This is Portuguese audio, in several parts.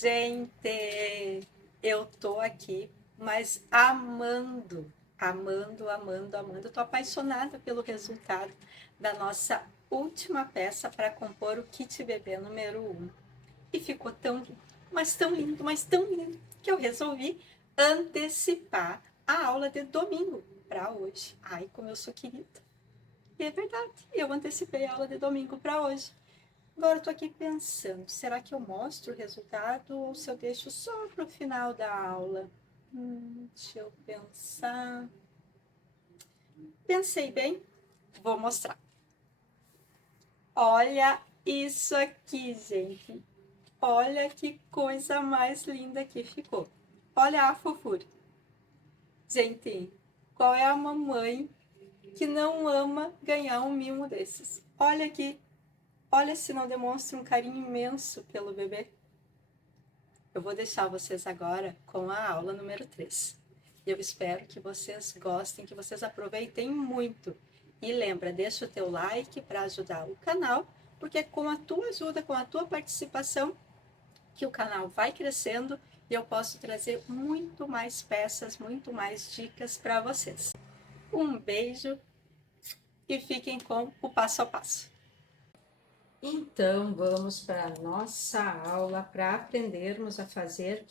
Gente, eu tô aqui, mas amando. Tô apaixonada pelo resultado da nossa última peça para compor o kit bebê número 1. E ficou tão lindo, mas tão lindo, que eu resolvi antecipar a aula de domingo para hoje. Ai, como eu sou querida. E é verdade, eu antecipei a aula de domingo para hoje. Agora eu tô aqui pensando, será que eu mostro o resultado ou se eu deixo só pro final da aula? Deixa eu pensar. Pensei bem, vou mostrar. Olha isso aqui, gente. Olha que coisa mais linda que ficou. Olha a fofura. Gente, qual é a mamãe que não ama ganhar um mimo desses? Olha aqui. Olha se não demonstra um carinho imenso pelo bebê. Eu vou deixar vocês agora com a aula número 3. Eu espero que vocês gostem, que vocês aproveitem muito. E lembra, deixa o teu like para ajudar o canal, porque é com a tua ajuda, com a tua participação, que o canal vai crescendo e eu posso trazer muito mais peças, muito mais dicas para vocês. Um beijo e fiquem com o passo a passo. Então, vamos para a nossa aula para aprendermos a fazer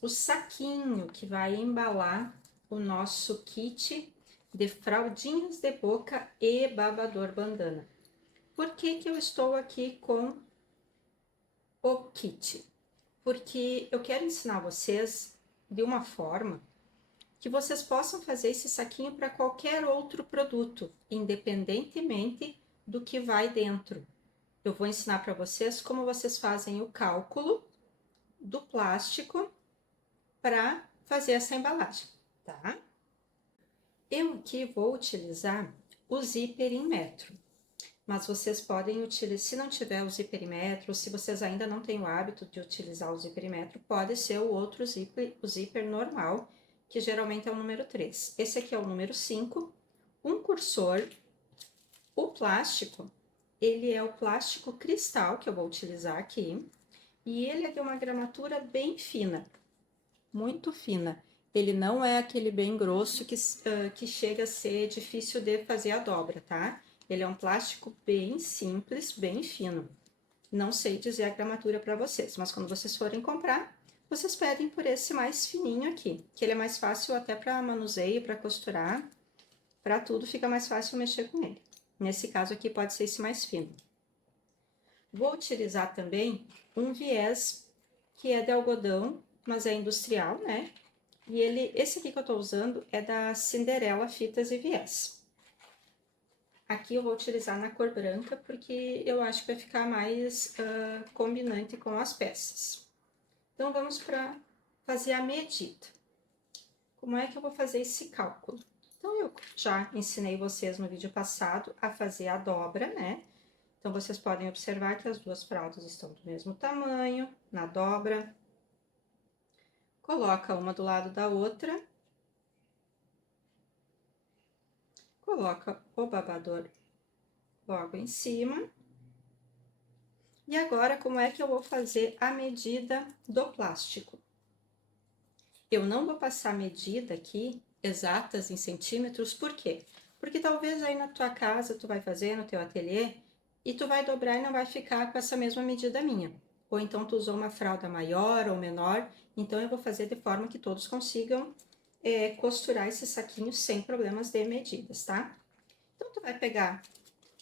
o saquinho que vai embalar o nosso kit de fraldinhas de boca e babador bandana. Por que que eu estou aqui com o kit? Porque eu quero ensinar vocês de uma forma que vocês possam fazer esse saquinho para qualquer outro produto, independentemente do que vai dentro. Eu vou ensinar para vocês como vocês fazem o cálculo do plástico para fazer essa embalagem, tá? Eu aqui vou utilizar o zíper em metro, mas vocês podem utilizar, se não tiver o zíper em metro, se vocês ainda não têm o hábito de utilizar o zíper em metro, pode ser o outro zíper, o zíper normal, que geralmente é o número 3. Esse aqui é o número 5, um cursor, o plástico, ele é o plástico cristal que eu vou utilizar aqui, e ele é de uma gramatura bem fina, muito fina. Ele não é aquele bem grosso que chega a ser difícil de fazer a dobra, tá? Ele é um plástico bem simples, bem fino. Não sei dizer a gramatura para vocês, mas quando vocês forem comprar, vocês pedem por esse mais fininho aqui, que ele é mais fácil até para manuseio, para costurar, para tudo fica mais fácil mexer com ele. Nesse caso aqui pode ser esse mais fino. Vou utilizar também um viés que é de algodão, mas é industrial, né? E esse aqui que eu tô usando é da Cinderela Fitas e Viés. Aqui eu vou utilizar na cor branca, porque eu acho que vai ficar mais combinante com as peças. Então, vamos para fazer a medida. Como é que eu vou fazer esse cálculo? Então, eu já ensinei vocês no vídeo passado a fazer a dobra, né? Então, vocês podem observar que as duas fraldas estão do mesmo tamanho, na dobra. Coloca uma do lado da outra. Coloca o babador logo em cima. E agora, como é que eu vou fazer a medida do plástico? Eu não vou passar a medida aqui, exatas em centímetros, por quê? Porque talvez aí na tua casa, tu vai fazer no teu ateliê, e tu vai dobrar e não vai ficar com essa mesma medida minha. Ou então tu usou uma fralda maior ou menor, então eu vou fazer de forma que todos consigam costurar esse saquinho sem problemas de medidas, tá? Então, tu vai pegar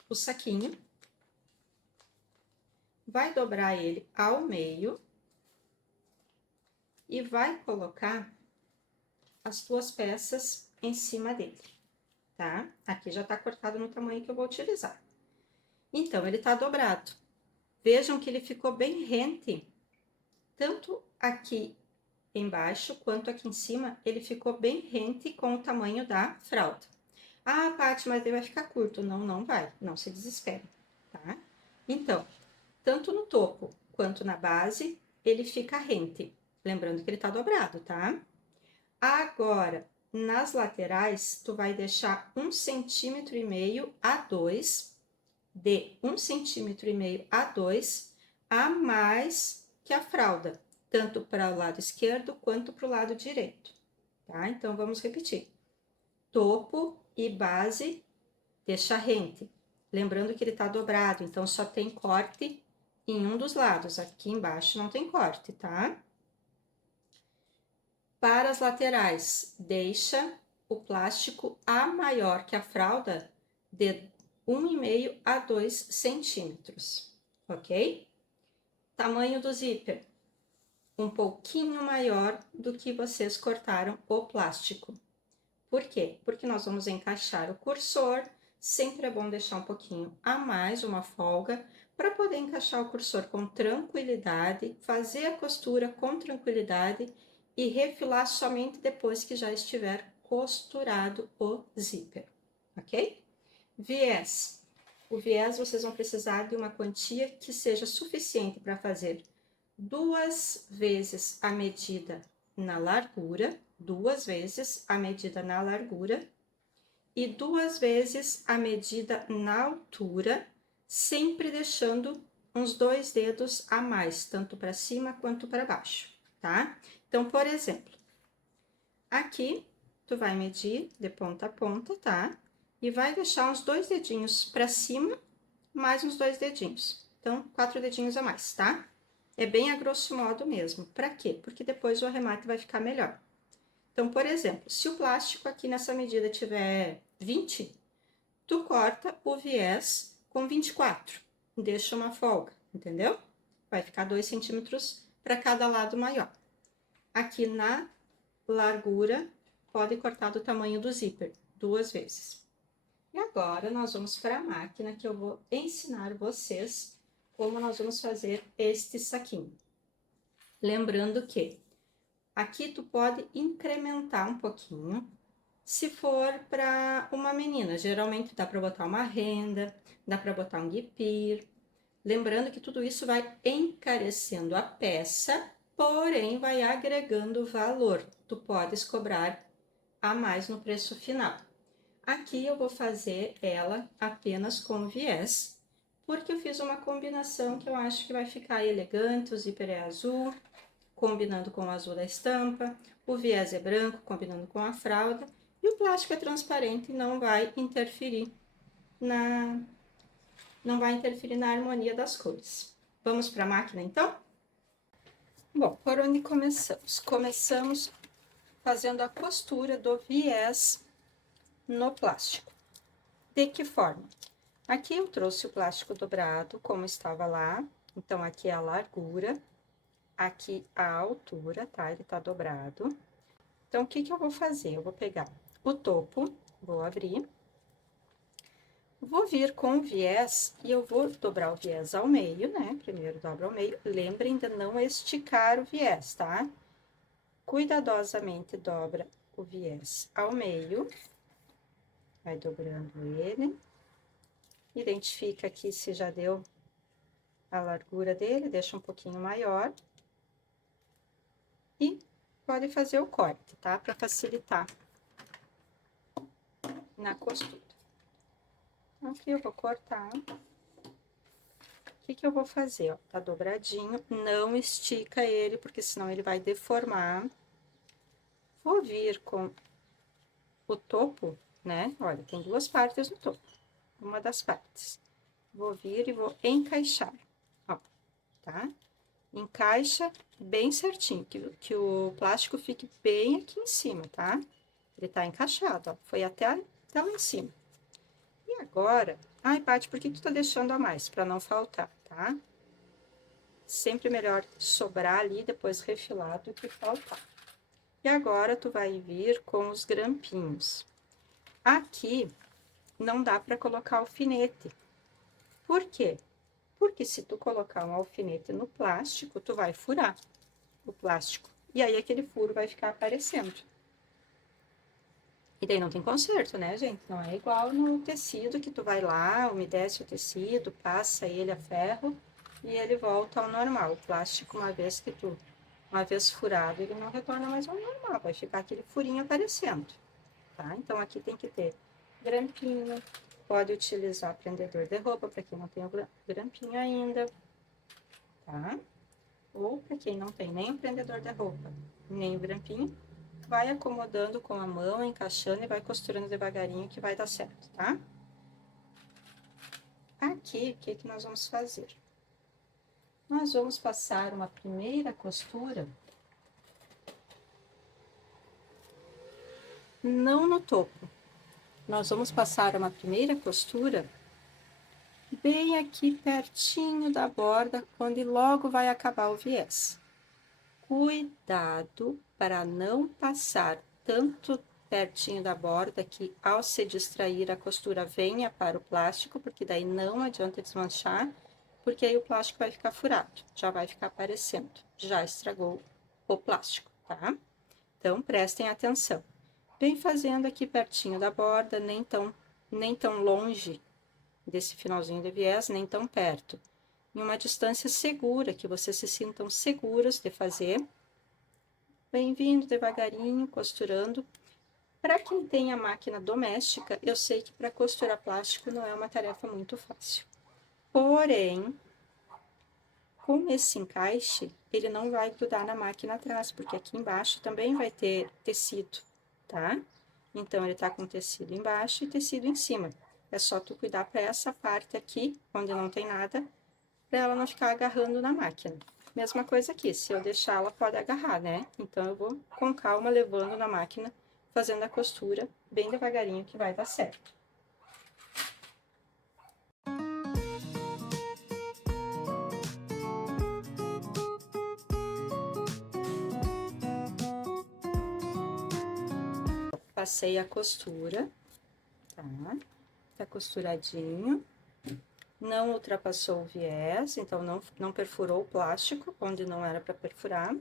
o saquinho, vai dobrar ele ao meio e vai colocar as tuas peças em cima dele, tá? Aqui já tá cortado no tamanho que eu vou utilizar. Então, ele tá dobrado. Vejam que ele ficou bem rente, tanto aqui embaixo quanto aqui em cima, ele ficou bem rente com o tamanho da fralda. Ah, Paty, mas ele vai ficar curto. Não, não vai. Não se desespere, tá? Então, tanto no topo quanto na base, ele fica rente. Lembrando que ele tá dobrado, tá? Agora, nas laterais, tu vai deixar 1,5 cm a 2, de 1,5 cm a 2 a mais que a fralda. tanto para o lado esquerdo quanto para o lado direito, tá? Então, vamos repetir. Topo e base, deixa rente. Lembrando que ele tá dobrado, então só tem corte em um dos lados. Aqui embaixo não tem corte, tá? Para as laterais, deixa o plástico a maior que a fralda de 1,5 a 2 centímetros, ok? Tamanho do zíper, um pouquinho maior do que vocês cortaram o plástico. Por quê? Porque nós vamos encaixar o cursor, sempre é bom deixar um pouquinho a mais, uma folga, para poder encaixar o cursor com tranquilidade, fazer a costura com tranquilidade e refilar somente depois que já estiver costurado o zíper, ok? Viés. O viés vocês vão precisar de uma quantia que seja suficiente para fazer 2 vezes a medida na largura, 2 vezes a medida na largura e 2 vezes a medida na altura, sempre deixando uns 2 dedos a mais, tanto para cima quanto para baixo, tá? Então, por exemplo, aqui tu vai medir de ponta a ponta, tá? E vai deixar uns 2 dedinhos para cima, mais uns 2 dedinhos. Então, 4 dedinhos a mais, tá? É bem a grosso modo mesmo. Para quê? Porque depois o arremate vai ficar melhor. Então, por exemplo, se o plástico aqui nessa medida tiver 20, tu corta o viés com 24. Deixa uma folga, entendeu? Vai ficar 2 centímetros para cada lado maior. Aqui na largura, pode cortar do tamanho do zíper, 2 vezes. E agora, nós vamos para a máquina que eu vou ensinar vocês como nós vamos fazer este saquinho. Lembrando que aqui tu pode incrementar um pouquinho, se for para uma menina. Geralmente dá para botar uma renda, dá para botar um guipir. Lembrando que tudo isso vai encarecendo a peça, porém vai agregando valor. Tu podes cobrar a mais no preço final. Aqui eu vou fazer ela apenas com viés, porque eu fiz uma combinação que eu acho que vai ficar elegante. O zíper é azul, combinando com o azul da estampa, o viés é branco, combinando com a fralda, e o plástico é transparente e não vai interferir na harmonia das cores. Vamos para a máquina, então? Bom, por onde começamos? Começamos fazendo a costura do viés no plástico. De que forma? Aqui eu trouxe o plástico dobrado, como estava lá. Então, aqui é a largura, aqui a altura, tá? Ele tá dobrado. Então, o que que eu vou fazer? Eu vou pegar o topo, vou abrir, vou vir com o viés e eu vou dobrar o viés ao meio, né? Primeiro dobro ao meio. Lembrem de não esticar o viés, tá? Cuidadosamente dobra o viés ao meio, vai dobrando ele. Identifica aqui se já deu a largura dele, deixa um pouquinho maior. E pode fazer o corte, tá? Para facilitar na costura. Aqui eu vou cortar. O que que eu vou fazer, ó? Tá dobradinho, não estica ele, porque senão ele vai deformar. Vou vir com o topo, né? Olha, tem 2 partes no topo, uma das partes. Vou vir e vou encaixar, ó, tá? Encaixa bem certinho, que o plástico fique bem aqui em cima, tá? Ele tá encaixado, ó, foi até lá em cima. E agora, ai, Paty, por que tu tá deixando a mais? Pra não faltar, tá? Sempre melhor sobrar ali, depois refilar do que faltar. E agora, tu vai vir com os grampinhos. Aqui, não dá pra colocar alfinete. Por quê? Porque se tu colocar um alfinete no plástico, tu vai furar o plástico. E aí, aquele furo vai ficar aparecendo. E daí não tem conserto, né, gente? Não é igual no tecido, que tu vai lá, umedece o tecido, passa ele a ferro e ele volta ao normal. O plástico, uma vez furado, ele não retorna mais ao normal, vai ficar aquele furinho aparecendo, tá? Então, aqui tem que ter grampinho, pode utilizar prendedor de roupa, para quem não tem o grampinho ainda, tá? Ou para quem não tem nem o prendedor de roupa, nem o grampinho, vai acomodando com a mão, encaixando e vai costurando devagarinho que vai dar certo, tá? Aqui, o que que nós vamos fazer? Nós vamos passar uma primeira costura, não no topo. Nós vamos passar uma primeira costura bem aqui pertinho da borda, onde logo vai acabar o viés. Cuidado para não passar tanto pertinho da borda que ao se distrair a costura venha para o plástico, porque daí não adianta desmanchar, porque aí o plástico vai ficar furado, já vai ficar aparecendo, já estragou o plástico, tá? Então, prestem atenção. Vem fazendo aqui pertinho da borda, nem tão longe desse finalzinho de viés, nem tão perto. Em uma distância segura, que vocês se sintam seguros de fazer. Vem vindo devagarinho, costurando. Para quem tem a máquina doméstica, eu sei que para costurar plástico não é uma tarefa muito fácil. Porém, com esse encaixe, ele não vai grudar na máquina atrás, porque aqui embaixo também vai ter tecido, tá? Então, ele tá com tecido embaixo e tecido em cima. É só tu cuidar para essa parte aqui, onde não tem nada, para ela não ficar agarrando na máquina. Mesma coisa aqui, se eu deixar, ela pode agarrar, né? Então, eu vou com calma levando na máquina, fazendo a costura bem devagarinho que vai dar certo. Passei a costura, tá? Tá costuradinho. Não ultrapassou o viés, então não perfurou o plástico, onde não era para perfurar.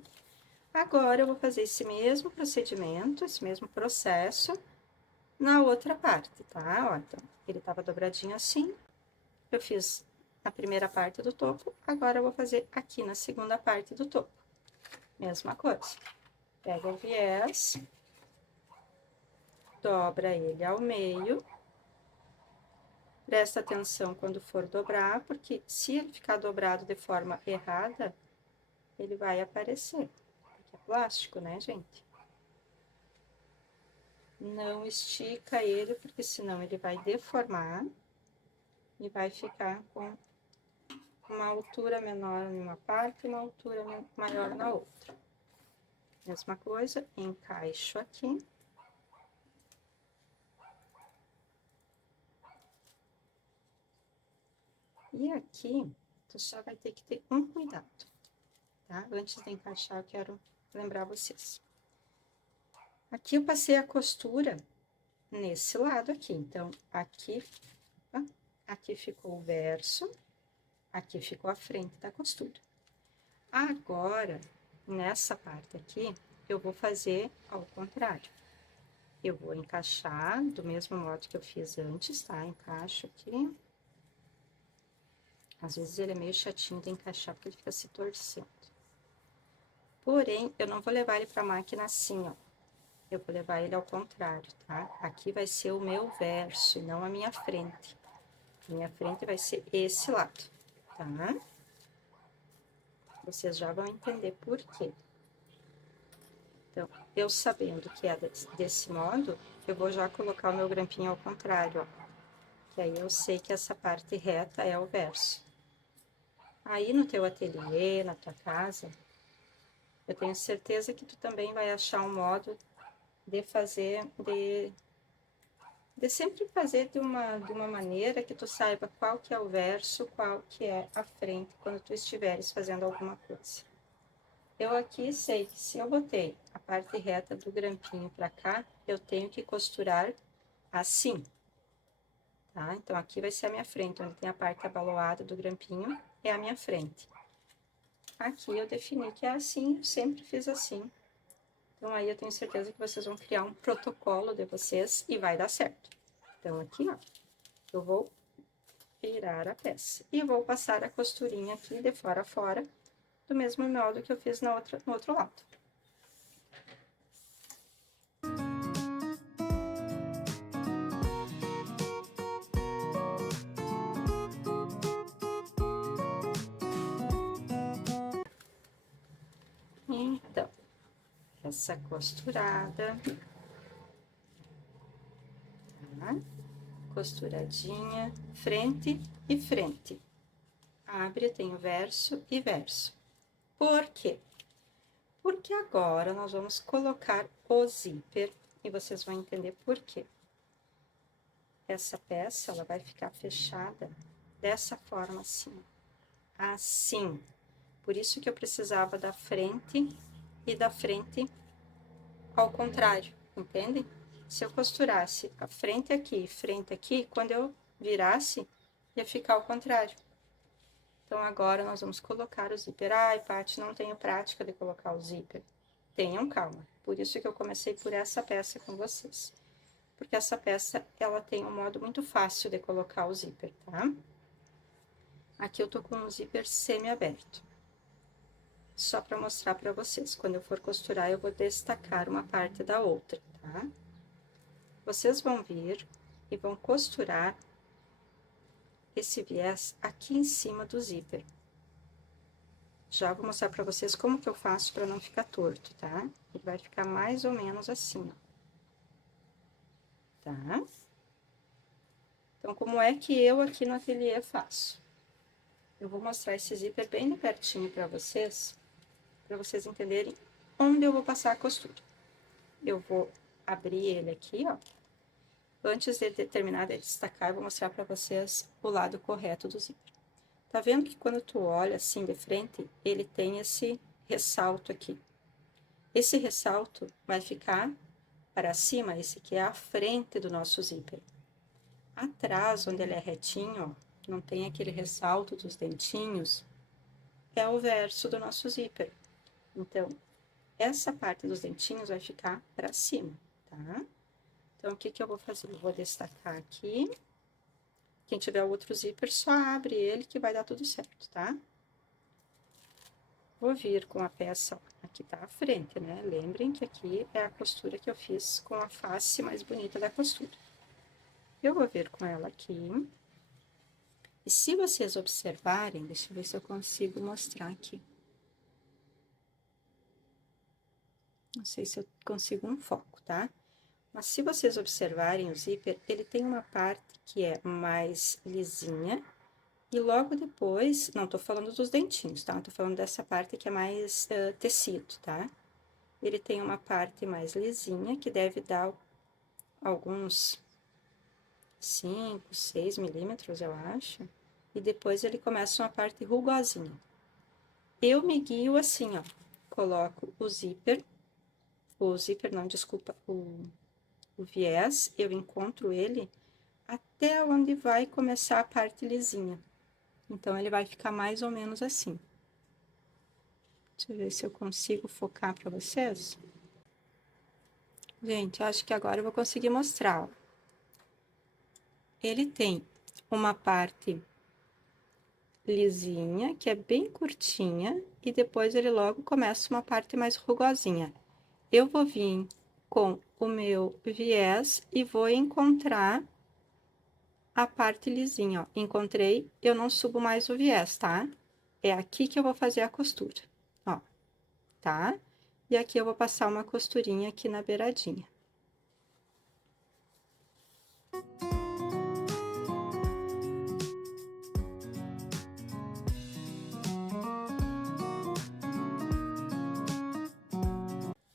Agora, eu vou fazer esse mesmo procedimento, esse mesmo processo, na outra parte, tá? Ó, então, ele tava dobradinho assim, eu fiz a primeira parte do topo, agora eu vou fazer aqui na segunda parte do topo. Mesma coisa. Pega o viés, dobra ele ao meio. Presta atenção quando for dobrar, porque se ele ficar dobrado de forma errada, ele vai aparecer. Porque é plástico, né, gente? Não estica ele, porque senão ele vai deformar e vai ficar com uma altura menor em uma parte e uma altura maior na outra. Mesma coisa, encaixo aqui. E aqui, tu só vai ter que ter um cuidado, tá? Antes de encaixar, eu quero lembrar vocês. Aqui eu passei a costura nesse lado aqui, então, aqui, ó, aqui ficou o verso, aqui ficou a frente da costura. Agora, nessa parte aqui, eu vou fazer ao contrário. Eu vou encaixar do mesmo modo que eu fiz antes, tá? Encaixo aqui. Às vezes ele é meio chatinho de encaixar, porque ele fica se torcendo. Porém, eu não vou levar ele pra máquina assim, ó. Eu vou levar ele ao contrário, tá? Aqui vai ser o meu verso e não a minha frente. Minha frente vai ser esse lado, tá? Vocês já vão entender por quê. Então, eu sabendo que é desse modo, eu vou já colocar o meu grampinho ao contrário, ó. Que aí eu sei que essa parte reta é o verso. Aí no teu ateliê, na tua casa, eu tenho certeza que tu também vai achar um modo de fazer, de sempre fazer de uma maneira que tu saiba qual que é o verso, qual que é a frente, quando tu estiveres fazendo alguma coisa. Eu aqui sei que se eu botei a parte reta do grampinho pra cá, eu tenho que costurar assim, tá? Então, aqui vai ser a minha frente, onde tem a parte abaloada do grampinho, é a minha frente. Aqui eu defini que é assim, eu sempre fiz assim. Então, aí eu tenho certeza que vocês vão criar um protocolo de vocês e vai dar certo. Então, aqui, ó, eu vou virar a peça. E vou passar a costurinha aqui de fora a fora, do mesmo modo que eu fiz no outro lado. essa costurada, tá? Costuradinha, frente e frente. Abre, tem o verso e verso. Por quê? Porque agora nós vamos colocar o zíper e vocês vão entender por quê. Essa peça, ela vai ficar fechada dessa forma assim. Assim. Por isso que eu precisava da frente e da frente ao contrário, entendem? Se eu costurasse a frente aqui, quando eu virasse, ia ficar ao contrário. Então, agora nós vamos colocar o zíper. Ai, Paty, não tenho prática de colocar o zíper. Tenham calma. Por isso que eu comecei por essa peça com vocês. Porque essa peça, ela tem um modo muito fácil de colocar o zíper, tá? Aqui eu tô com o zíper semi-aberto. Só para mostrar para vocês. Quando eu for costurar, eu vou destacar uma parte da outra, tá? Vocês vão vir e vão costurar esse viés aqui em cima do zíper. Já vou mostrar pra vocês como que eu faço pra não ficar torto, tá? Ele vai ficar mais ou menos assim, ó. Tá? Então, como é que eu aqui no ateliê faço? Eu vou mostrar esse zíper bem de pertinho pra vocês entenderem onde eu vou passar a costura. Eu vou abrir ele aqui, ó. Antes de terminar de destacar, eu vou mostrar pra vocês o lado correto do zíper. Tá vendo que quando tu olha assim de frente, ele tem esse ressalto aqui. Esse ressalto vai ficar para cima, esse aqui é a frente do nosso zíper. Atrás, onde ele é retinho, ó, não tem aquele ressalto dos dentinhos, é o verso do nosso zíper. Então, essa parte dos dentinhos vai ficar para cima, tá? Então, o que que eu vou fazer? Eu vou destacar aqui. Quem tiver outro zíper, só abre ele que vai dar tudo certo, tá? Vou vir com a peça, ó, aqui tá a frente, né? Lembrem que aqui é a costura que eu fiz com a face mais bonita da costura. Eu vou vir com ela aqui. E se vocês observarem, deixa eu ver se eu consigo mostrar aqui. Não sei se eu consigo um foco, tá? Mas se vocês observarem o zíper, ele tem uma parte que é mais lisinha. E logo depois, não tô falando dos dentinhos, tá? Tô falando dessa parte que é mais tecido, tá? Ele tem uma parte mais lisinha, que deve dar alguns 5, 6 milímetros, eu acho. E depois ele começa uma parte rugosinha. Eu me guio assim, ó. Coloco o zíper não, desculpa, o viés, eu encontro ele até onde vai começar a parte lisinha. Então, ele vai ficar mais ou menos assim. Deixa eu ver se eu consigo focar para vocês. Gente, acho que agora eu vou conseguir mostrar, ó. Ele tem uma parte lisinha, que é bem curtinha, e depois ele logo começa uma parte mais rugosinha. Eu vou vir com o meu viés e vou encontrar a parte lisinha, ó. Encontrei, eu não subo mais o viés, tá? É aqui que eu vou fazer a costura, ó, tá? E aqui eu vou passar uma costurinha aqui na beiradinha.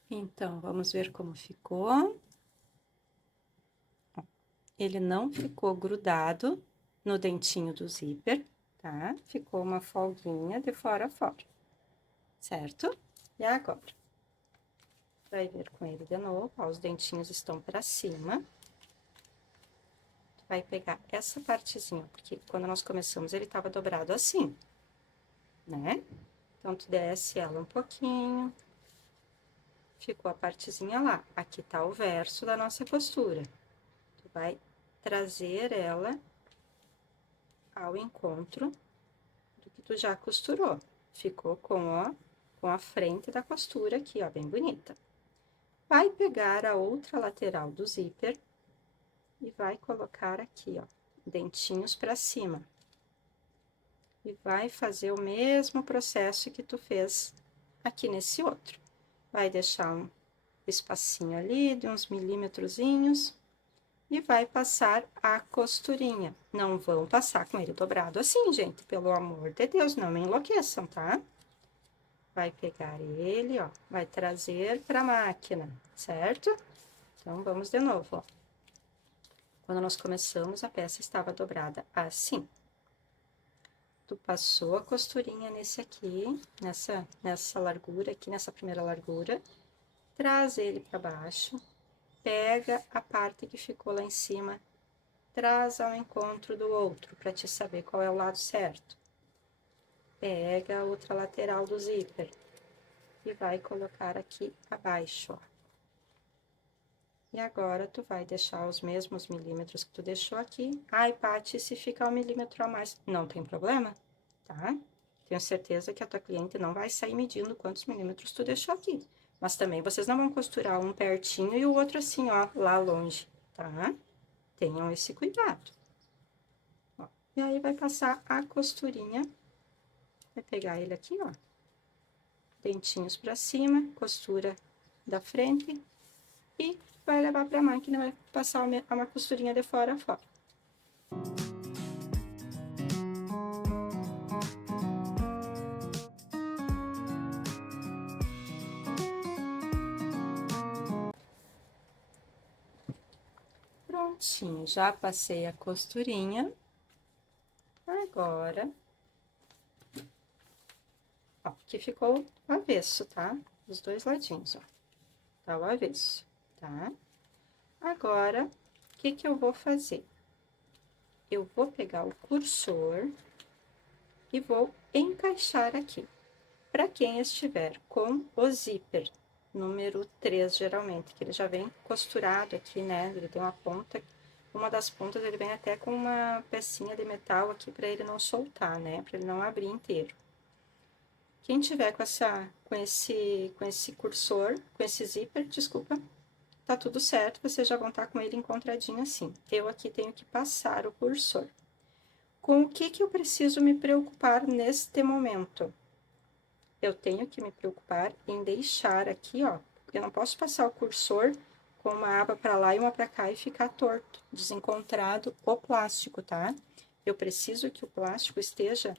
Então, vamos ver como ficou. Ele não ficou grudado no dentinho do zíper, tá? Ficou uma folguinha de fora a fora, certo? E agora, vai vir com ele de novo, ó, os dentinhos estão pra cima. Vai pegar essa partezinha, porque quando nós começamos ele tava dobrado assim, né? Então, tu desce ela um pouquinho, ficou a partezinha lá. Aqui tá o verso da nossa costura. Tu vai trazer ela ao encontro do que tu já costurou. Ficou com a frente da costura aqui, ó, bem bonita. Vai pegar a outra lateral do zíper e vai colocar aqui, ó, dentinhos pra cima. E vai fazer o mesmo processo que tu fez aqui nesse outro. Vai deixar espacinho ali de uns milímetrozinhos e vai passar a costurinha. Não vão passar com ele dobrado assim, gente, pelo amor de Deus, não me enlouqueçam, tá? Vai pegar ele, ó, vai trazer pra máquina, certo? Então, vamos de novo, ó. Quando nós começamos, a peça estava dobrada assim. Tu passou a costurinha nesse aqui, nessa largura aqui, nessa primeira largura, traz ele para baixo, pega a parte que ficou lá em cima, traz ao encontro do outro, para te saber qual é o lado certo. Pega a outra lateral do zíper e vai colocar aqui abaixo, ó. E agora, tu vai deixar os mesmos milímetros que tu deixou aqui. Ai, Paty, se ficar 1 milímetro a mais, não tem problema, tá? Tenho certeza que a tua cliente não vai sair medindo quantos milímetros tu deixou aqui. Mas também vocês não vão costurar um pertinho e o outro assim, ó, lá longe, tá? Tenham esse cuidado. Ó, e aí, vai passar a costurinha. Vai pegar ele aqui, ó. Dentinhos pra cima, costura da frente. E vai levar pra máquina, vai passar uma costurinha de fora a fora. Prontinho, já passei a costurinha. Agora, ó, aqui ficou o avesso, tá? Os dois ladinhos, ó. Tá o avesso, tá? Agora, o que que eu vou fazer? Eu vou pegar o cursor e vou encaixar aqui. Para quem estiver com o zíper número 3, geralmente, que ele já vem costurado aqui, né? Ele tem uma ponta, uma das pontas ele vem até com uma pecinha de metal aqui para ele não soltar, né? Para ele não abrir inteiro. Quem tiver com esse cursor, com esse zíper, desculpa, tá tudo certo, vocês já vão estar com ele encontradinho assim. Eu aqui tenho que passar o cursor. Com o que eu preciso me preocupar neste momento? Eu tenho que me preocupar em deixar aqui, ó, eu não posso passar o cursor com uma aba para lá e uma para cá e ficar torto, desencontrado o plástico, tá? Eu preciso que o plástico esteja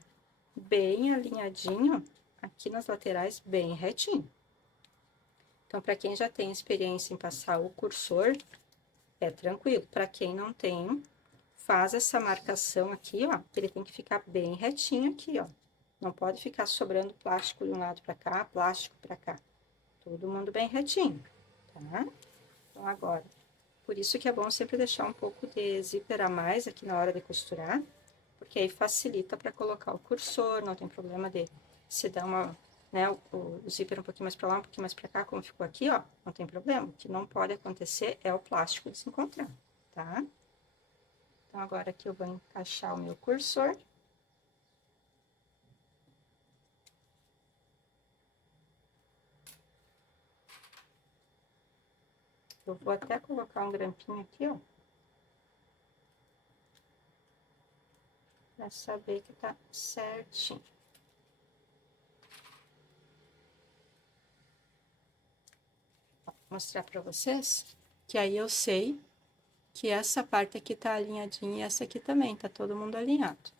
bem alinhadinho, aqui nas laterais, bem retinho. Então, para quem já tem experiência em passar o cursor, é tranquilo. Para quem não tem, faz essa marcação aqui, ó, ele tem que ficar bem retinho aqui, ó. Não pode ficar sobrando plástico de um lado para cá, plástico para cá. Todo mundo bem retinho, tá? Então, agora, por isso que é bom sempre deixar um pouco de zíper a mais aqui na hora de costurar, porque aí facilita para colocar o cursor, não tem problema de se dar uma, né, o zíper um pouquinho mais para lá, um pouquinho mais para cá, como ficou aqui, ó, não tem problema. O que não pode acontecer é o plástico desencontrar, tá? Então, agora aqui eu vou encaixar o meu cursor. Eu vou até colocar um grampinho aqui, ó. Pra saber que tá certinho. Vou mostrar pra vocês, que aí eu sei que essa parte aqui tá alinhadinha e essa aqui também, tá todo mundo alinhado.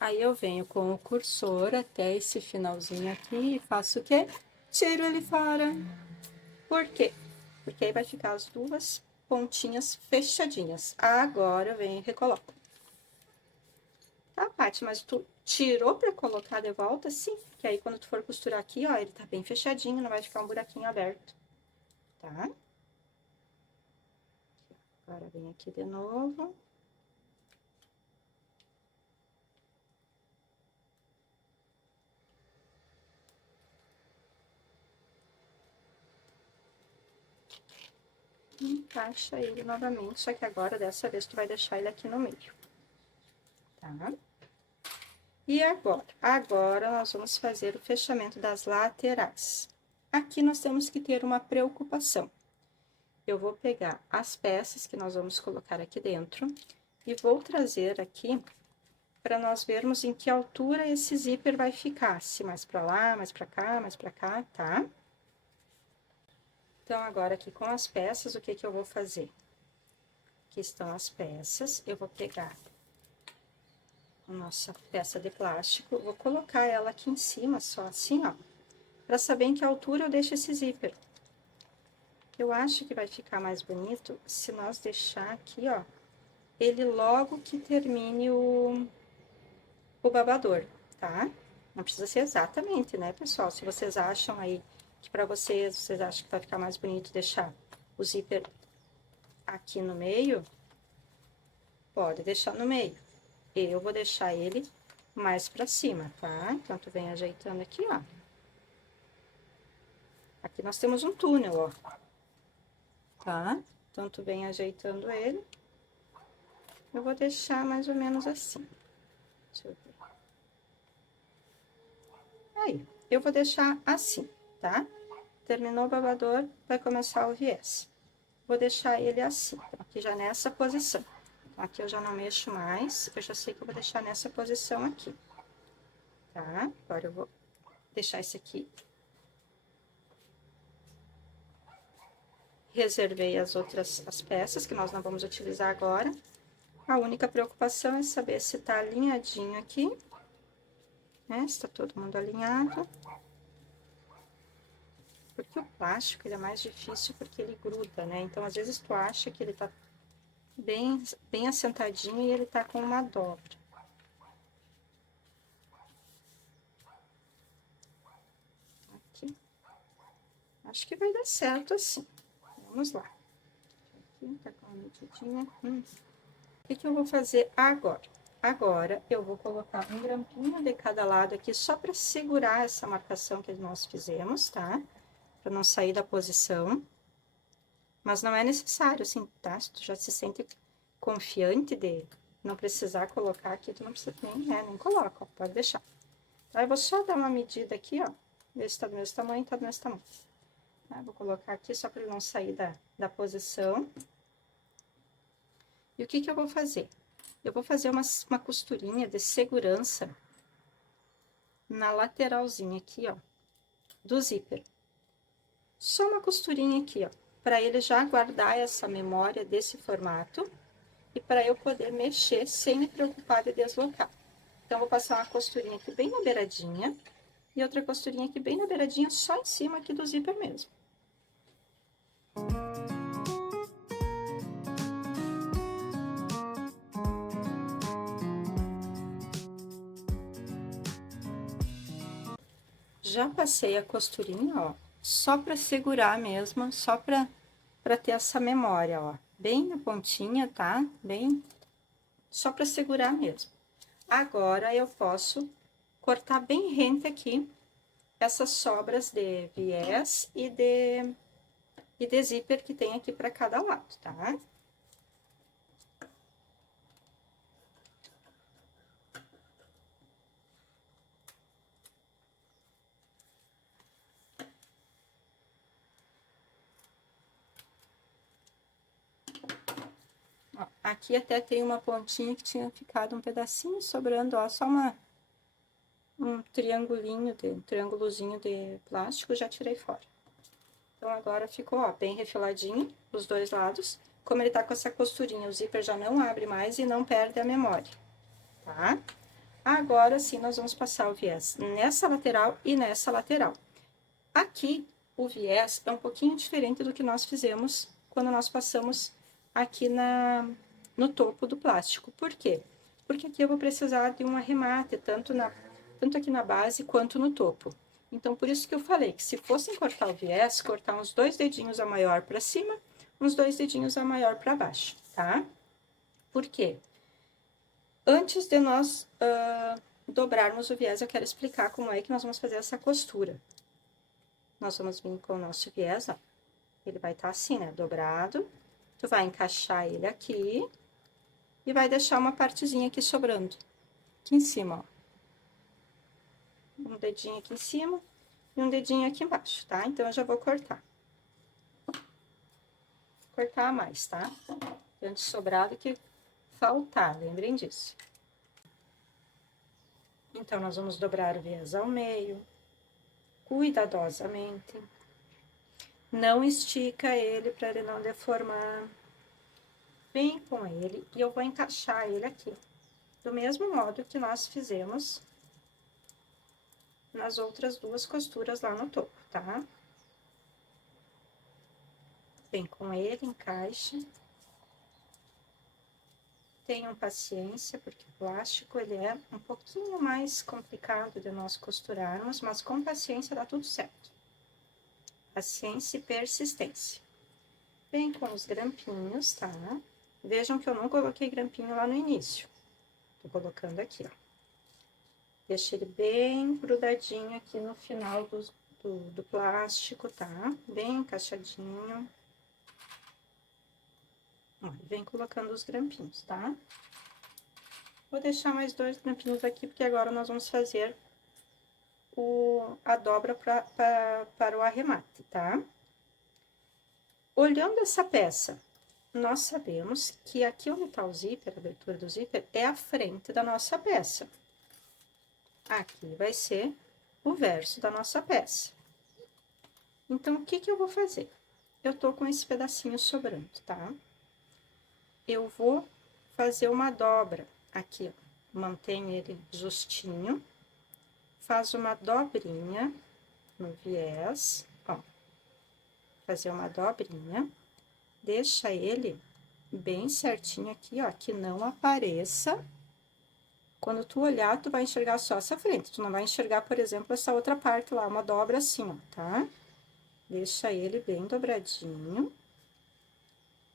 Aí, eu venho com o cursor até esse finalzinho aqui e faço o quê? Tiro ele fora. Por quê? Porque aí vai ficar as duas pontinhas fechadinhas. Agora, eu venho e recoloco. Tá, Paty, mas tu tirou pra colocar de volta? Sim, que aí quando tu for costurar aqui, ó, ele tá bem fechadinho, não vai ficar um buraquinho aberto, tá? Agora, vem aqui de novo. Encaixa ele novamente, só que agora, dessa vez, tu vai deixar ele aqui no meio, tá? E agora? Agora, nós vamos fazer o fechamento das laterais. Aqui, nós temos que ter uma preocupação. eu vou pegar as peças que nós vamos colocar aqui dentro e vou trazer aqui para nós vermos em que altura esse zíper vai ficar, se mais para lá, mais para cá, mais para cá, tá? Então, agora aqui com as peças, o que que eu vou fazer? Aqui estão as peças, eu vou pegar a nossa peça de plástico, vou colocar ela aqui em cima, só assim, ó, para saber em que altura eu deixo esse zíper. Eu acho que vai ficar mais bonito se nós deixar aqui, ó, ele logo que termine o babador, tá? Não precisa ser exatamente, né, pessoal? Se vocês acham aí que pra vocês acham que vai ficar mais bonito deixar o zíper aqui no meio, pode deixar no meio. Eu vou deixar ele mais pra cima, tá? Então, tu vem ajeitando aqui, ó. Aqui nós temos um túnel, ó. Tá? Então, tu vem ajeitando ele. Eu vou deixar mais ou menos assim. Deixa eu ver. Aí, eu vou deixar assim, tá? Terminou o babador, vai começar o viés. Vou deixar ele assim, aqui já nessa posição. Aqui eu já não mexo mais, eu já sei que eu vou deixar nessa posição aqui. Tá? Agora eu vou deixar esse aqui. Reservei as peças que nós não vamos utilizar agora. A única preocupação é saber se tá alinhadinho aqui, né? Se tá todo mundo alinhado. Porque o plástico, ele é mais difícil porque ele gruda, né? Então, às vezes, tu acha que ele tá bem assentadinho e ele tá com uma dobra. Aqui. Acho que vai dar certo assim. Vamos lá. Aqui, tá com uma medidinha. O que que eu vou fazer agora? Agora, eu vou colocar um grampinho de cada lado aqui, só para segurar essa marcação que nós fizemos, tá? Para não sair da posição. Mas não é necessário, assim, tá? Se tu já se sente confiante de não precisar colocar aqui, tu não precisa nem coloca, ó, pode deixar. Tá? Eu vou só dar uma medida aqui, ó, ver se tá do mesmo tamanho, tá do mesmo tamanho. Tá? Vou colocar aqui só para ele não sair da posição. E o que que eu vou fazer? Eu vou fazer uma costurinha de segurança na lateralzinha aqui, ó, do zíper. Só uma costurinha aqui, ó, para ele já guardar essa memória desse formato e para eu poder mexer sem me preocupar de deslocar. Então, vou passar uma costurinha aqui bem na beiradinha e outra costurinha aqui bem na beiradinha, só em cima aqui do zíper mesmo. Já passei a costurinha, ó, só para segurar mesmo, só para ter essa memória, ó, bem na pontinha, tá? Bem, só para segurar mesmo. Agora, eu posso cortar bem rente aqui essas sobras de viés e de zíper que tem aqui para cada lado, tá? Ó, aqui até tem uma pontinha que tinha ficado um pedacinho sobrando, ó, só um triângulozinho de plástico, já tirei fora. Então, agora ficou, ó, bem refiladinho os dois lados. Como ele tá com essa costurinha, o zíper já não abre mais e não perde a memória, tá? Agora sim, nós vamos passar o viés nessa lateral e nessa lateral. Aqui, o viés é um pouquinho diferente do que nós fizemos quando nós passamos aqui no topo do plástico. Por quê? Porque aqui eu vou precisar de um arremate, tanto aqui na base quanto no topo. Então, por isso que eu falei que se fossem cortar o viés, cortar uns 2 dedinhos a maior para cima, uns 2 dedinhos a maior para baixo, tá? Por quê? Antes de nós dobrarmos o viés, eu quero explicar como é que nós vamos fazer essa costura. Nós vamos vir com o nosso viés, ó. Ele vai estar assim, né? Dobrado. Tu vai encaixar ele aqui e vai deixar uma partezinha aqui sobrando. Aqui em cima, ó. Um dedinho aqui em cima e um dedinho aqui embaixo, tá? Então, eu já vou cortar. cortar mais, tá? Antes sobrar do que faltar, lembrem disso. Então, nós vamos dobrar o viés ao meio, cuidadosamente. Não estica ele para ele não deformar. Vem com ele e eu vou encaixar ele aqui, do mesmo modo que nós fizemos nas outras duas costuras lá no topo, tá? Vem com ele, encaixa. Tenham paciência, porque o plástico, ele é um pouquinho mais complicado de nós costurarmos, mas com paciência dá tudo certo. Paciência e persistência. Vem com os grampinhos, tá? Vejam que eu não coloquei grampinho lá no início. Tô colocando aqui, ó. Deixa ele bem grudadinho aqui no final do plástico, tá? Bem encaixadinho. Ó, vem colocando os grampinhos, tá? Vou deixar mais 2 grampinhos aqui, porque agora nós vamos fazer a dobra para o arremate, tá? Olhando essa peça, nós sabemos que aqui onde tá o zíper, a abertura do zíper, é a frente da nossa peça. Aqui vai ser o verso da nossa peça. Então, o que que eu vou fazer? Eu tô com esse pedacinho sobrando, tá? Eu vou fazer uma dobra aqui, ó. Mantém ele justinho. Faz uma dobrinha no viés, ó. Fazer uma dobrinha. Deixa ele bem certinho aqui, ó, que não apareça. Quando tu olhar, tu vai enxergar só essa frente. Tu não vai enxergar, por exemplo, essa outra parte lá, uma dobra assim, ó, tá? Deixa ele bem dobradinho.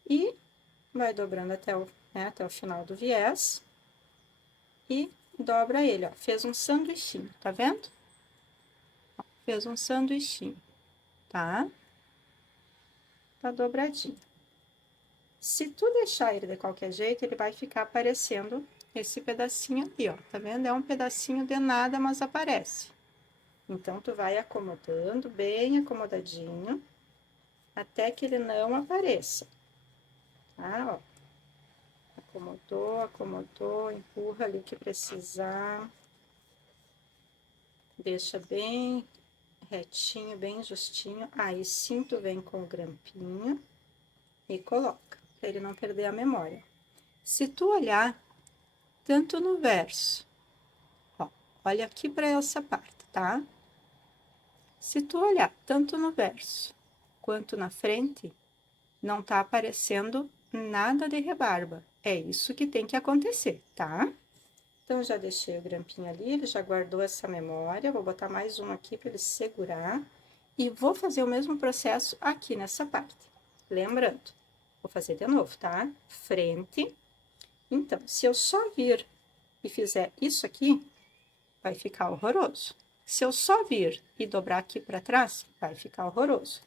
E vai dobrando até o final do viés. E dobra ele, ó. Fez um sanduichinho, tá vendo? Ó, fez um sanduichinho, tá? Tá dobradinho. Se tu deixar ele de qualquer jeito, ele vai ficar aparecendo esse pedacinho aqui, ó. Tá vendo? É um pedacinho de nada, mas aparece. Então, tu vai acomodando, bem acomodadinho, até que ele não apareça. Tá, ó. Acomodou, acomodou, empurra ali que precisar. Deixa bem retinho, bem justinho. Aí, sim, tu vem com o grampinho e coloca, pra ele não perder a memória. Se tu olhar, tanto no verso, ó, olha aqui pra essa parte, tá? Se tu olhar tanto no verso quanto na frente, não tá aparecendo nada de rebarba. É isso que tem que acontecer, tá? Então, já deixei o grampinho ali, ele já guardou essa memória. Vou botar mais um aqui para ele segurar. E vou fazer o mesmo processo aqui nessa parte. Lembrando, vou fazer de novo, tá? Frente. Então, se eu só vir e fizer isso aqui, vai ficar horroroso. Se eu só vir e dobrar aqui para trás, vai ficar horroroso.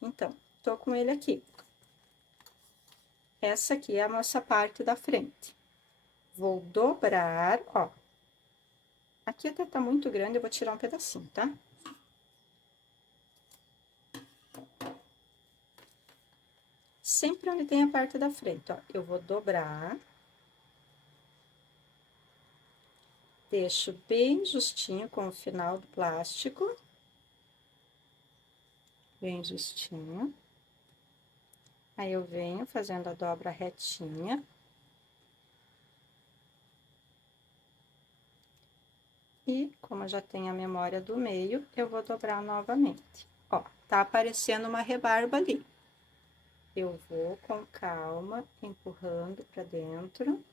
Então, tô com ele aqui. Essa aqui é a nossa parte da frente. Vou dobrar, ó. Aqui até tá muito grande, eu vou tirar um pedacinho, tá? Sempre onde tem a parte da frente, ó. Eu vou dobrar. Deixo bem justinho com o final do plástico. Bem justinho. Aí, eu venho fazendo a dobra retinha. E, como já tem a memória do meio, eu vou dobrar novamente. Ó, tá aparecendo uma rebarba ali. Eu vou com calma, empurrando pra dentro.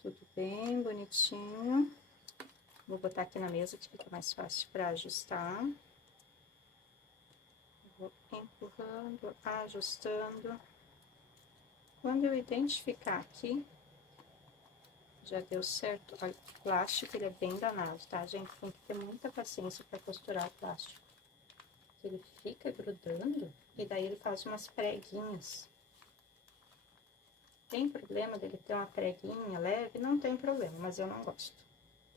Tudo bem bonitinho. Vou botar aqui na mesa, que fica mais fácil pra ajustar. Vou empurrando, ajustando. Quando eu identificar aqui, já deu certo. Olha, o plástico, ele é bem danado, tá, gente? Tem que ter muita paciência para costurar o plástico. Ele fica grudando e daí ele faz umas preguinhas. Tem problema dele ter uma preguinha leve? Não tem problema, mas eu não gosto,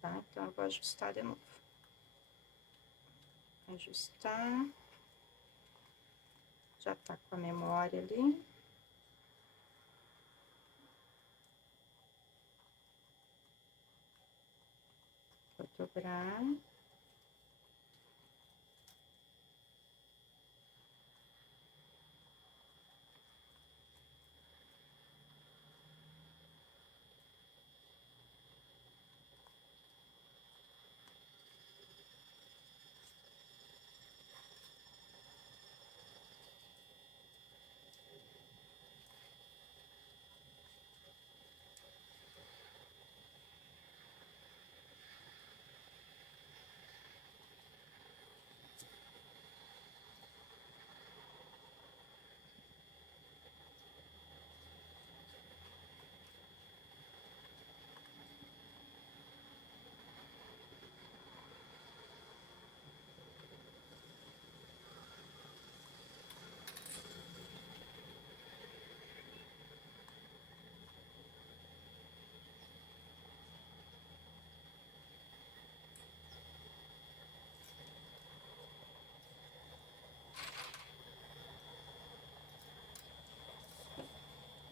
tá? Então, eu vou ajustar de novo. Ajustar. Já tá com a memória ali. Vou dobrar.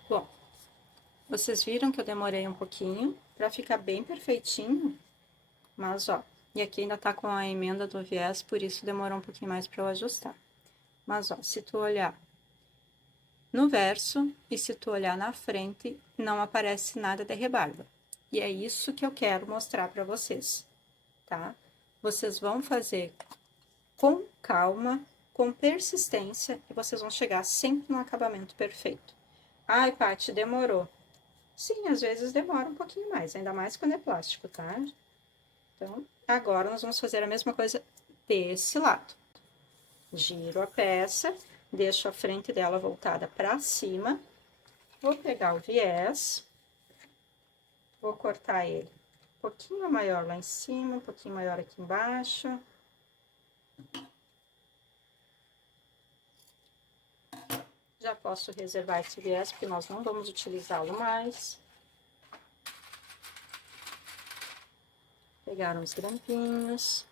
Bom, vocês viram que eu demorei um pouquinho para ficar bem perfeitinho, mas ó, e aqui ainda tá com a emenda do viés, por isso demorou um pouquinho mais para eu ajustar. Mas ó, se tu olhar no verso e se tu olhar na frente, não aparece nada de rebarba. E é isso que eu quero mostrar para vocês, tá? Vocês vão fazer com calma, com persistência, e vocês vão chegar sempre no acabamento perfeito. Ai, Paty, demorou. Sim, às vezes demora um pouquinho mais, ainda mais quando é plástico, tá? Então, agora nós vamos fazer a mesma coisa desse lado. Giro a peça, deixo a frente dela voltada para cima, vou pegar o viés, vou cortar ele um pouquinho maior lá em cima, um pouquinho maior aqui embaixo. Já posso reservar esse viés, porque nós não vamos utilizá-lo mais. Pegar uns grampinhos.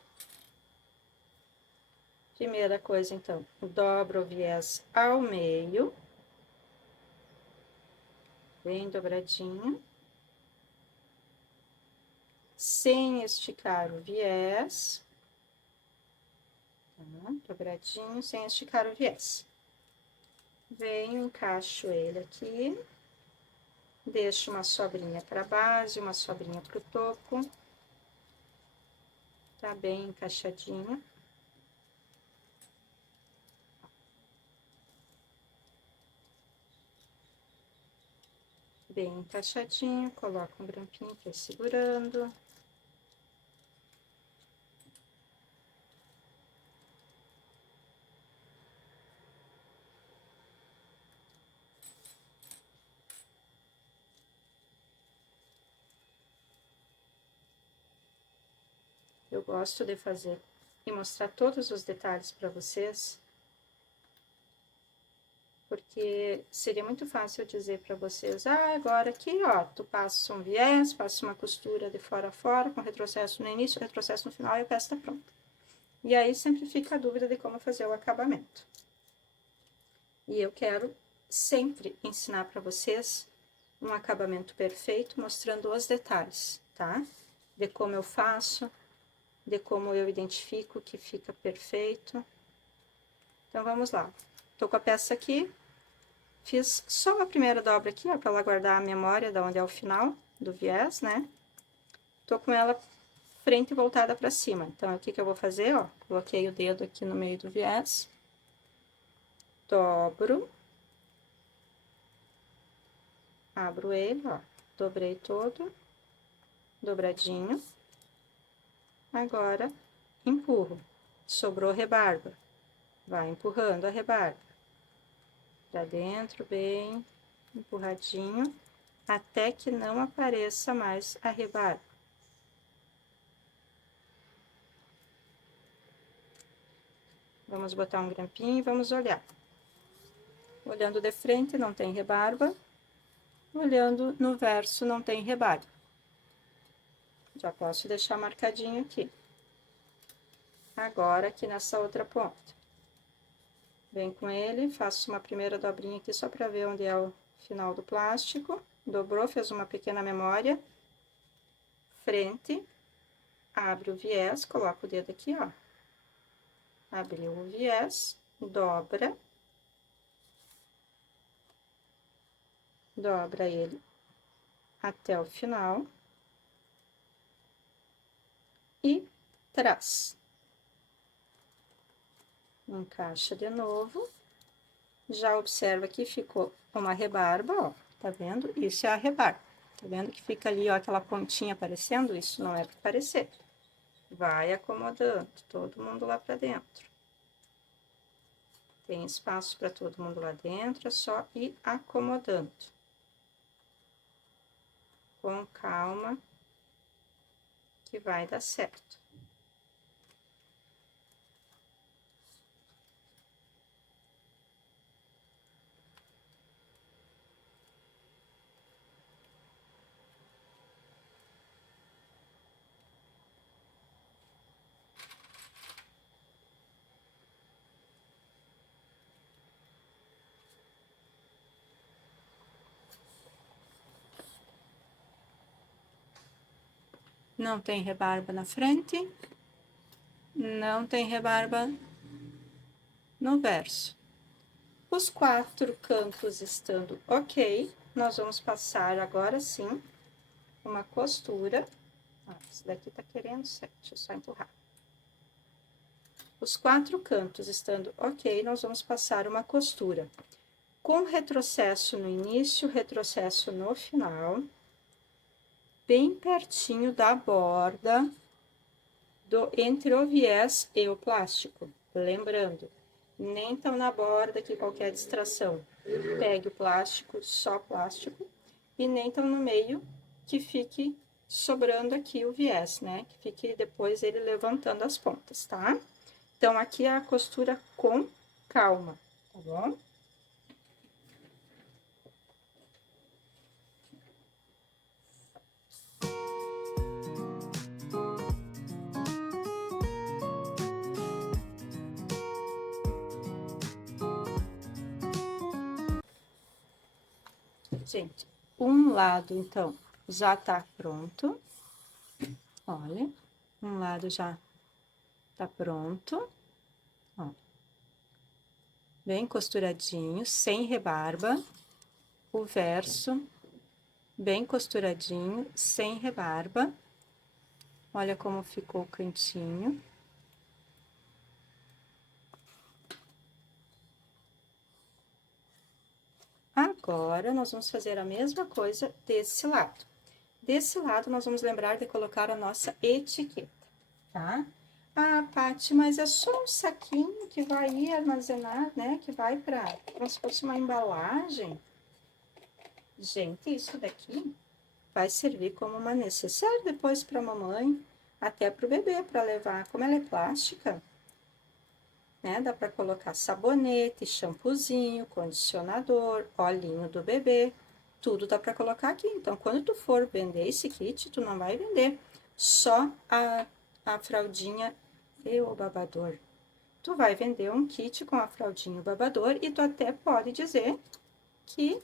Primeira coisa, então, dobro o viés ao meio. Bem dobradinho. Sem esticar o viés. Tá? Dobradinho, sem esticar o viés. Venho, encaixo ele aqui. Deixo uma sobrinha para base, uma sobrinha para o topo. Tá bem encaixadinho. Bem encaixadinho, coloco um grampinho para ir segurando. Eu gosto de fazer e mostrar todos os detalhes para vocês, porque seria muito fácil eu dizer para vocês, ah, agora aqui, ó, tu passa um viés, passa uma costura de fora a fora, com retrocesso no início, retrocesso no final e a peça tá pronta. E aí sempre fica a dúvida de como fazer o acabamento. E eu quero sempre ensinar para vocês um acabamento perfeito, mostrando os detalhes, tá? De como eu faço, de como eu identifico que fica perfeito. Então, vamos lá. Tô com a peça aqui, fiz só a primeira dobra aqui, ó, pra ela guardar a memória de onde é o final do viés, né? Tô com ela frente voltada pra cima. Então, o que que eu vou fazer, ó? Coloquei o dedo aqui no meio do viés. Dobro. Abro ele, ó. Dobrei todo. Dobradinho. Agora, empurro. Sobrou rebarba. Vai empurrando a rebarba. Pra dentro, bem empurradinho, até que não apareça mais a rebarba. Vamos botar um grampinho e vamos olhar. Olhando de frente, não tem rebarba. Olhando no verso, não tem rebarba. Já posso deixar marcadinho aqui. Agora, aqui nessa outra ponta. Venho com ele, faço uma primeira dobrinha aqui só para ver onde é o final do plástico. Dobrou, fez uma pequena memória. Frente, abre o viés, coloca o dedo aqui, ó. Abriu o viés, dobra. Dobra ele até o final. E traz. Encaixa de novo. Já observa que ficou uma rebarba, ó. Tá vendo? Isso é a rebarba. Tá vendo que fica ali, ó, aquela pontinha aparecendo? Isso não é para aparecer. Vai acomodando todo mundo lá pra dentro. Tem espaço para todo mundo lá dentro, é só ir acomodando. Com calma, que vai dar certo. Não tem rebarba na frente, não tem rebarba no verso. Os 4 cantos estando ok, nós vamos passar agora sim uma costura. Ah, esse daqui tá querendo certo, deixa eu só empurrar. Os 4 cantos estando ok, nós vamos passar uma costura. Com retrocesso no início, retrocesso no final, bem pertinho da borda entre o viés e o plástico. Lembrando, nem tão na borda que qualquer distração pegue o plástico, só plástico, e nem tão no meio que fique sobrando aqui o viés, né? Que fique depois ele levantando as pontas, tá? Então, aqui é a costura com calma, tá bom? Gente, um lado, então, já tá pronto. Olha, um lado já tá pronto. Ó. Bem costuradinho, sem rebarba. O verso, bem costuradinho, sem rebarba. Olha como ficou o cantinho. Agora, nós vamos fazer a mesma coisa desse lado. Desse lado, nós vamos lembrar de colocar a nossa etiqueta, tá? Ah, Paty, mas é só um saquinho que vai ir armazenar, né? Que vai para como se fosse uma embalagem. Gente, isso daqui vai servir como uma necessaire depois para a mamãe, até para o bebê, para levar. Como ela é plástica, né? Dá para colocar sabonete, shampoozinho, condicionador, olhinho do bebê, tudo dá para colocar aqui. Então, quando tu for vender esse kit, tu não vai vender só a fraldinha e o babador. Tu vai vender um kit com a fraldinha e o babador e tu até pode dizer que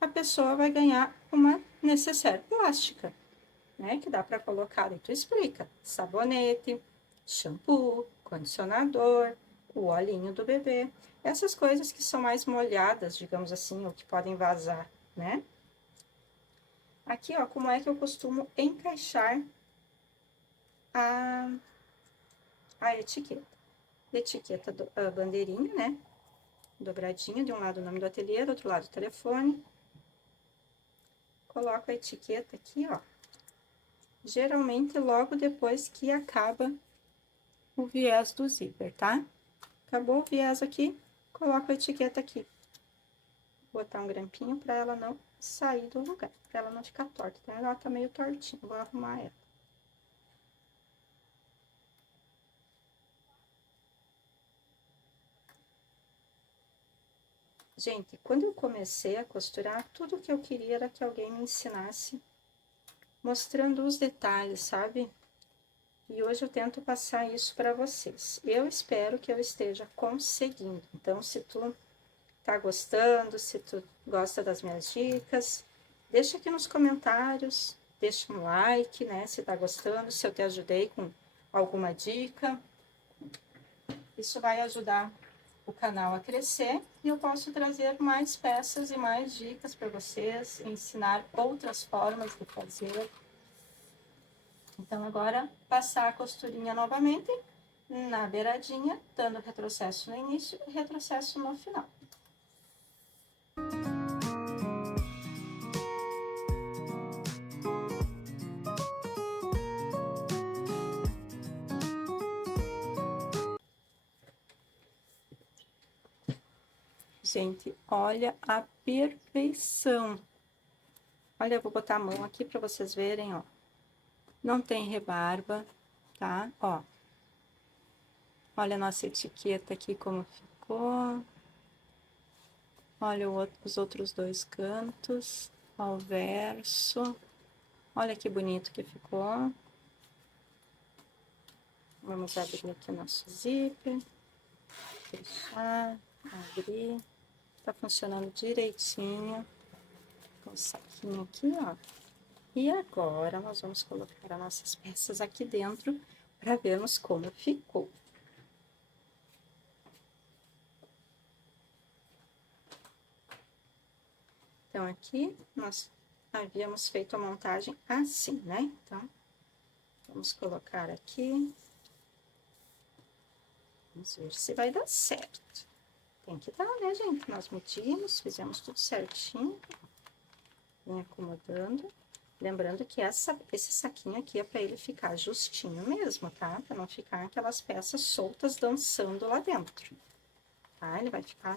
a pessoa vai ganhar uma necessaire plástica, né? Que dá para colocar, e tu explica, sabonete, shampoo, condicionador, o olhinho do bebê, essas coisas que são mais molhadas, digamos assim, ou que podem vazar, né? Aqui, ó, como é que eu costumo encaixar a etiqueta. Etiqueta, a bandeirinha, né? Dobradinha, de um lado o nome do ateliê, do outro lado o telefone. Coloco a etiqueta aqui, ó. Geralmente logo depois que acaba o viés do zíper, tá? Acabou o viés aqui, coloco a etiqueta aqui. Vou botar um grampinho para ela não sair do lugar, para ela não ficar torta, tá? Ela tá meio tortinha, vou arrumar ela. Gente, quando eu comecei a costurar, tudo que eu queria era que alguém me ensinasse, mostrando os detalhes, sabe? E hoje eu tento passar isso para vocês. Eu espero que eu esteja conseguindo. Então, se tu tá gostando, se tu gosta das minhas dicas, deixa aqui nos comentários, deixa um like, né, se tá gostando, se eu te ajudei com alguma dica. Isso vai ajudar o canal a crescer e eu posso trazer mais peças e mais dicas para vocês, ensinar outras formas de fazer. Então, agora, passar a costurinha novamente na beiradinha, dando retrocesso no início e retrocesso no final. Gente, olha a perfeição. Olha, eu vou botar a mão aqui para vocês verem, ó. Não tem rebarba, tá? Ó. Olha a nossa etiqueta aqui como ficou. Olha os outros dois cantos. Ó, o verso. Olha que bonito que ficou. Vamos abrir aqui o nosso zíper. Fechar, abrir. Tá funcionando direitinho. O saquinho aqui, ó. E agora, nós vamos colocar as nossas peças aqui dentro para vermos como ficou. Então, aqui, nós havíamos feito a montagem assim, né? Então, vamos colocar aqui. Vamos ver se vai dar certo. Tem que dar, né, gente? Nós medimos, fizemos tudo certinho. Vem acomodando. Lembrando que esse saquinho aqui é para ele ficar justinho mesmo, tá? Para não ficar aquelas peças soltas dançando lá dentro. Tá? Ele vai ficar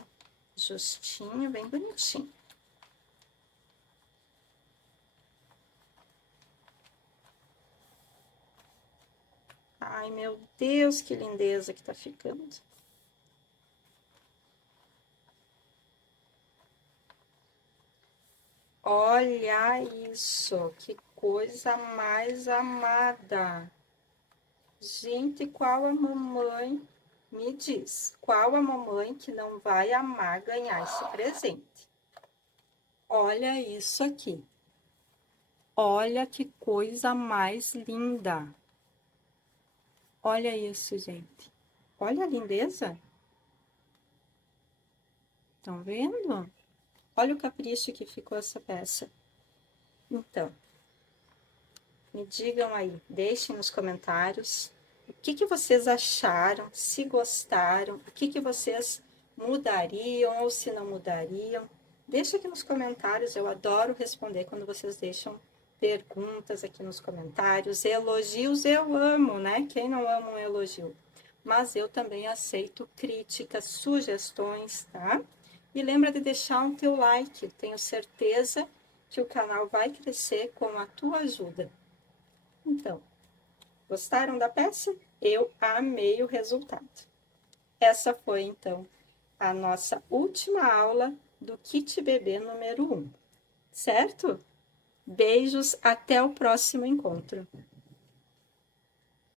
justinho, bem bonitinho. Ai, meu Deus, que lindeza que tá ficando. Olha isso, que coisa mais amada. Gente, qual a mamãe, me diz, qual a mamãe que não vai amar ganhar esse presente? Olha isso aqui. Olha que coisa mais linda. Olha isso, gente. Olha a lindeza. Estão vendo? Olha o capricho que ficou essa peça. Então, me digam aí, deixem nos comentários o que vocês acharam, se gostaram, o que vocês mudariam ou se não mudariam. Deixa aqui nos comentários, eu adoro responder quando vocês deixam perguntas aqui nos comentários. Elogios eu amo, né? Quem não ama um elogio? Mas eu também aceito críticas, sugestões, tá? E lembra de deixar o teu like, tenho certeza que o canal vai crescer com a tua ajuda. Então, gostaram da peça? Eu amei o resultado. Essa foi, então, a nossa última aula do Kit Bebê número 1, certo? Beijos, até o próximo encontro.